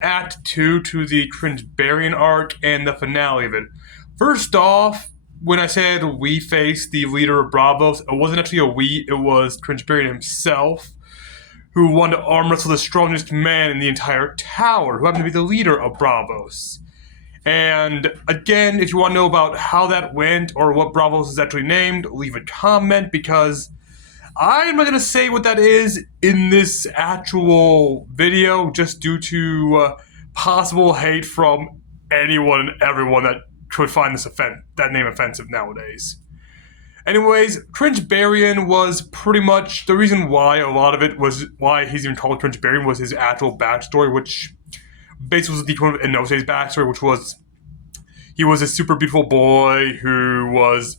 Act 2 to the cringebarian arc and the finale of it. First off, when I said we faced the leader of Bravos, it wasn't actually a we, it was cringebarian himself, who wanted to arm wrestle the strongest man in the entire tower, who happened to be the leader of Bravos. And again, if you want to know about how that went or what Bravos is actually named, leave a comment because I'm not going to say what that is in this actual video just due to possible hate from anyone and everyone that could find that name offensive nowadays. Anyways, Cringebarian was pretty much the reason why a lot of it was why he's even called Cringebarian was his actual backstory, which basically was the equivalent of Inosuke's backstory, which was he was a super beautiful boy who was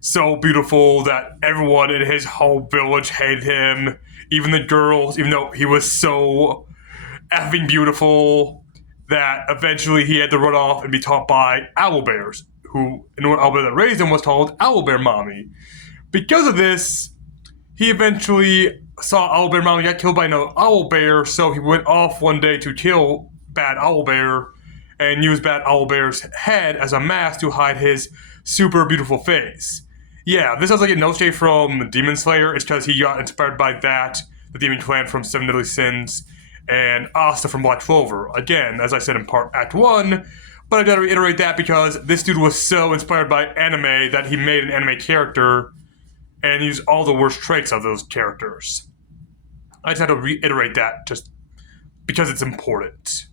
so beautiful that everyone in his whole village hated him, even the girls, even though he was so effing beautiful that eventually he had to run off and be taught by owlbears, who, and the owlbear that raised him was called Owlbear Mommy. Because of this, he eventually saw Owlbear Mommy get killed by another owlbear, so he went off one day to kill Bad Owlbear and used Bad Owlbear's head as a mask to hide his super beautiful face. Yeah, this sounds like a Inosuke from Demon Slayer. It's because he got inspired by that, the Demon Clan from Seven Deadly Sins, and Asta from Black Clover. Again, as I said in Act 1, but I gotta reiterate that because this dude was so inspired by anime that he made an anime character and used all the worst traits of those characters. I just had to reiterate that just because it's important.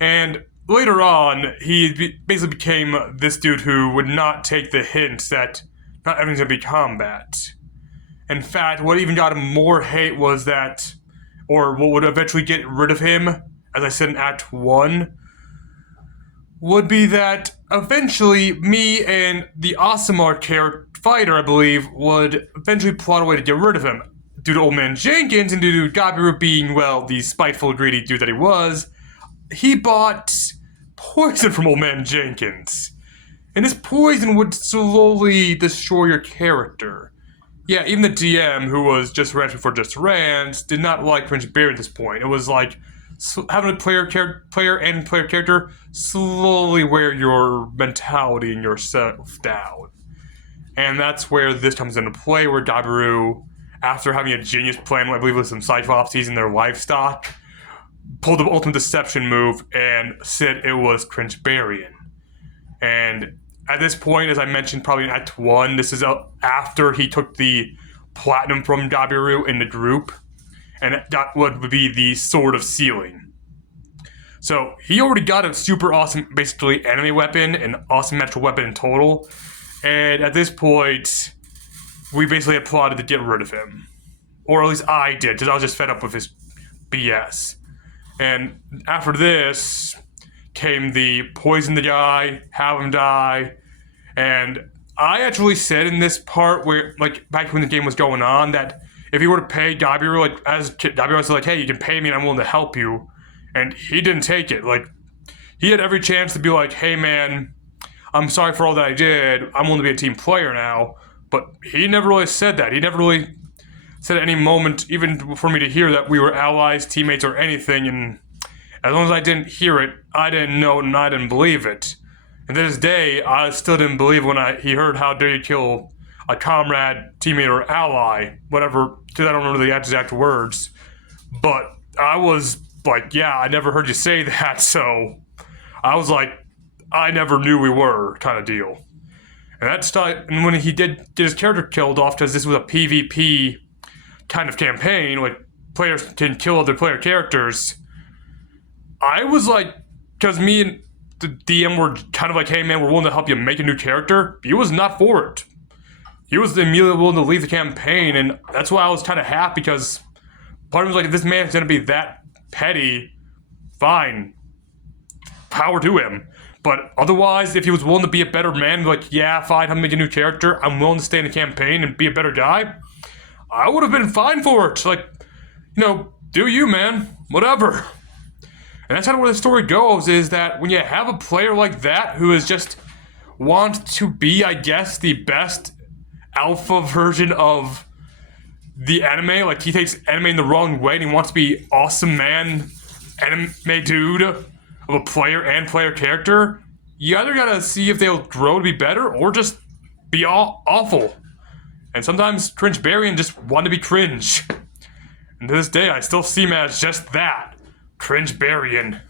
And later on, he basically became this dude who would not take the hint that not everything's gonna be combat. In fact, what even got him more hate was that, or what would eventually get rid of him, as I said in Act 1, would be that eventually me and the Asamar fighter, I believe, would eventually plot a way to get rid of him. Due to Old Man Jenkins and due to Gabiru being, well, the spiteful, greedy dude that he was, he bought poison from Old Man Jenkins. And this poison would slowly destroy your character. Yeah, even the DM, who was just ranting for just rants, did not like Cringebarian at this point. It was like having a player character slowly wear your mentality and yourself down. And that's where this comes into play, where Gabiru, after having a genius plan, I believe it was some Cyclopses in their livestock, pulled the ultimate deception move and said it was Cringebarian. And at this point, as I mentioned probably in Act 1, this is after he took the platinum from Gabiru in the group, and that would be the Sword of Sealing. So he already got a super awesome, basically anime weapon, an awesome magical weapon in total, and at this point, we basically had plotted to get rid of him. Or at least I did, because I was just fed up with his BS. And after this came the poison the guy, have him die, and I actually said in this part where, like, back when the game was going on, that if he were to pay Gabiru, like, as Gabiru was like, hey, you can pay me and I'm willing to help you, and he didn't take it. Like, he had every chance to be like, hey man, I'm sorry for all that I did, I'm willing to be a team player now, but he never really said that. He never really said at any moment, even for me to hear, that we were allies, teammates, or anything, and as long as I didn't hear it, I didn't know it and I didn't believe it. And to this day, I still didn't believe when he heard how dare you kill a comrade, teammate, or ally, whatever, because I don't remember the exact words. But I was like, yeah, I never heard you say that, so I was like, I never knew we were, kind of deal. And when he did get his character killed off, because this was a PvP kind of campaign, like players can kill other player characters, I was like, because me and the DM were kind of like, hey man, we're willing to help you make a new character. He was not for it. He was immediately willing to leave the campaign, and that's why I was kind of happy, because part of me was like, if this man's going to be that petty, fine, power to him. But otherwise, if he was willing to be a better man, like, yeah, fine, I'm making a new character, I'm willing to stay in the campaign and be a better guy, I would have been fine for it. Like, do you, man, whatever. And that's kind of where the story goes, is that when you have a player like that who is just wants to be, I guess, the best alpha version of the anime, like he takes anime in the wrong way and he wants to be awesome man anime dude of a player and player character, you either gotta see if they'll grow to be better or just be awful. And sometimes cringebarian just want to be cringe. And to this day, I still see him as just that, cringebarian.